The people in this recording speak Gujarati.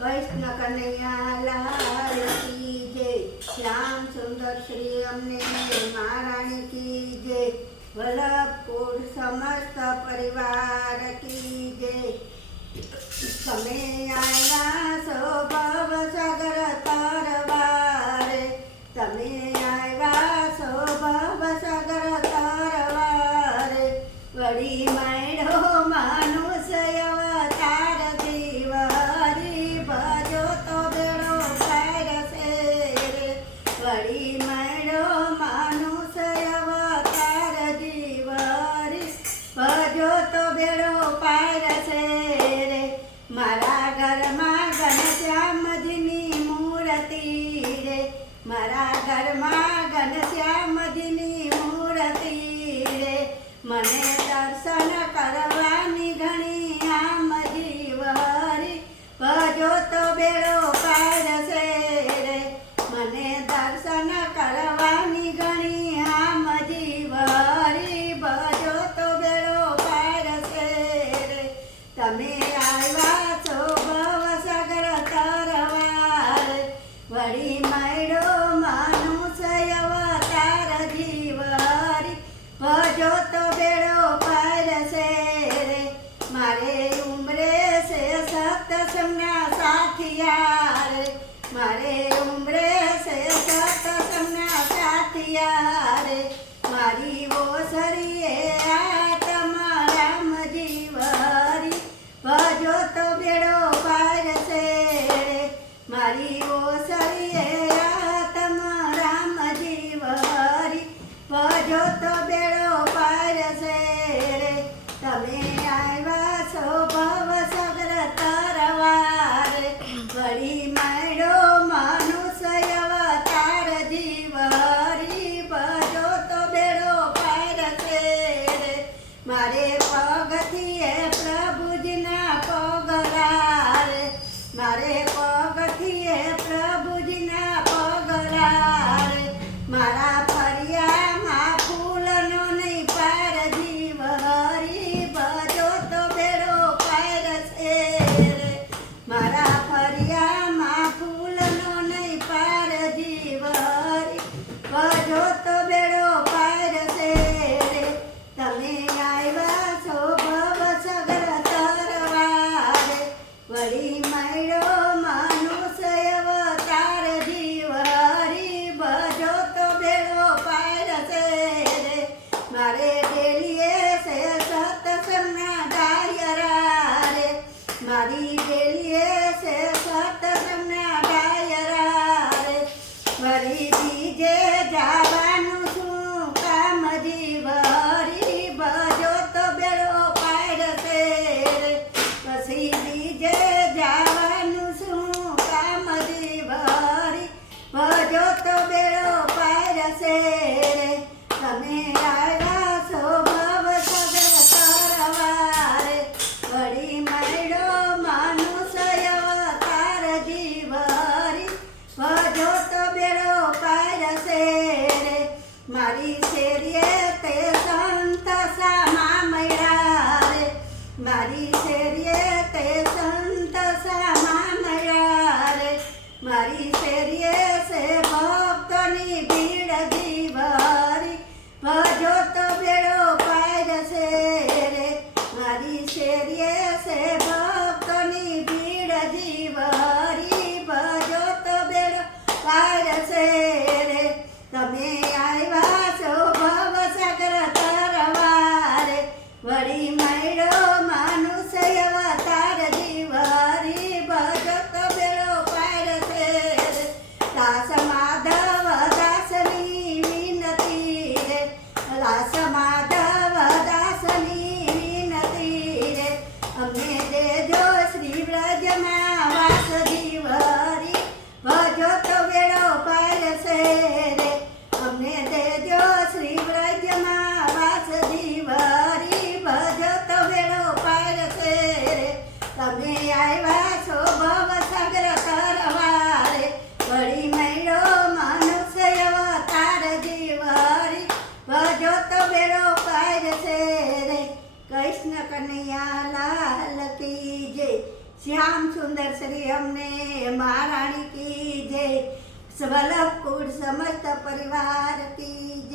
કૃષ્ણ કનૈયા લાલ કી જય, શ્યામ સુંદર શ્રી અમને મહારાણી કી જય, વલ્લભપુર સમસ્ત પરિવાર કી જય। તમે આવ્યા છો ભવ સાગર તરવારે, તમે આવ્યા છો ભવ સાગર તરવારે, વળી મળ્યો મનુષ્ય અવતાર જીવ હરી ભજો તો બેડો પાર છે રે, વળી મળ્યો મનુષ્ય અવતાર જીવ હરી ભજો તો બેડો પાર છે રે। મારા ઘરમાં ઘનશ્યામજીની મૂર્તિ રે, મારા ઘરમાં ઘનશ્યામજીની મૂર્તિ રે, મને દર્શન કરવાની ઘણી આમ જીવ હરી ભજો તો બેડો પાર છે રે, મને દર્શન કરવાની ઘણી આમ જીવ હરી ભજો તો બેડો પાર છે રે। તમે આવ્યા છો ભવ સાગર તરવારે, વળી મળ્યો મનુષ્ય અવતાર જીવ હરી ભજો તો બેડો પાર છે રે। મારે ઉંમરે છે સત્સંગના સાથિયા રે, મારે ઉંમરે છે સત્સંગના સાથિયા રે, મારી ઓસરીએ આત્મ રામ જીવ હરી ભજો તો બેડો પાર છે રે, મારી ઓસરીએ આત્મ રામ જીવ હરી ભજો તો બેડો પાર છે રે। તમે આવ્યા છો ભવ સાગર તરવારે, વળી મળ્યો મનુષ્ય અવતાર જીવ હરી ભજો તો બેડો પાર છે રે। મારે પગથીએ પ્રભુજીના પગલા રે, મારે પગથીએ પ્રભુજીના પગલા રે, મારા ફરિયામાં ફૂલનો નહીં પાર જીવ હરી ભજો તો બેડો પાર છે રે, મારા ફરિયામાં ફૂલનો નહીં પાર જીવ હરી ભજો તો બેડો પાર છે રે। તમે આવ્યા છો ભવ સાગર તરવારે, વળી મળ્યો મનુષ્ય અવતાર જીવ હરી ભજો તો બેડો પાર છે રે। મારે ડેલીએ છે સત્સંગના ડાયરા રે, મારી ડેલીએ છે સત્સંગના ડાયરા રે, વળી બીજે જવાનું શું કામ જીવ હરી ભજો તો બેડો પાર છે રે, પછી બીજે જવાનું શું કામ જીવ હરી ભજો તો બેડો પાર છે રે। તમે આવ્યા છો ભવ સાગર તરવારે, વળી મળ્યો મનુષ્ય અવતાર જીવ હરી ભજો તો બેડો પાર છે રે। મારી શેરીએ તે સંત સામા મળ્યા રે, મારી શેરીએ તે સંત સામા મળ્યા રે, મારી શેરીએ છે ભક્તોની ભીડ જીવ હરી ભજો તો બેડો પાર છે રે, મારી શેરીએ છે ભક્તોની ભીડ જીવ હરી ભજો તો બેડો પાર છે રે। તમે આવ્યા છો ભવ સાગર તરવારે, વળી મળ્યો મનુષ્ય અવતાર જીવ હરી ભજો તો બેડો પાર છે રે। દાસ માધવ દાસની વિનતી રે, દાસ માધવ દાસની વિનતી રે, અમને દેજો શ્રી વ્રજમાં વાસ જીવ હરી ભજો તો બેડો પાર છે રે, અમને દેજો શ્રી વ્રજમાં વાસ જીવ હરી ભજો તો બેડો પાર છે રે। તમે આવ્યા છો ભવ સાગર તરવારે, વળી મળ્યો મનુષ્ય અવતાર જીવ હરી ભજો તો બેડો પાર છે રે। કૃષ્ણ કનૈયા લાલ કી જય, શ્યામ સુંદર શ્રી અમને મહારાણી કી જય, વલ્લભ કુળ સમસ્ત પરિવાર કી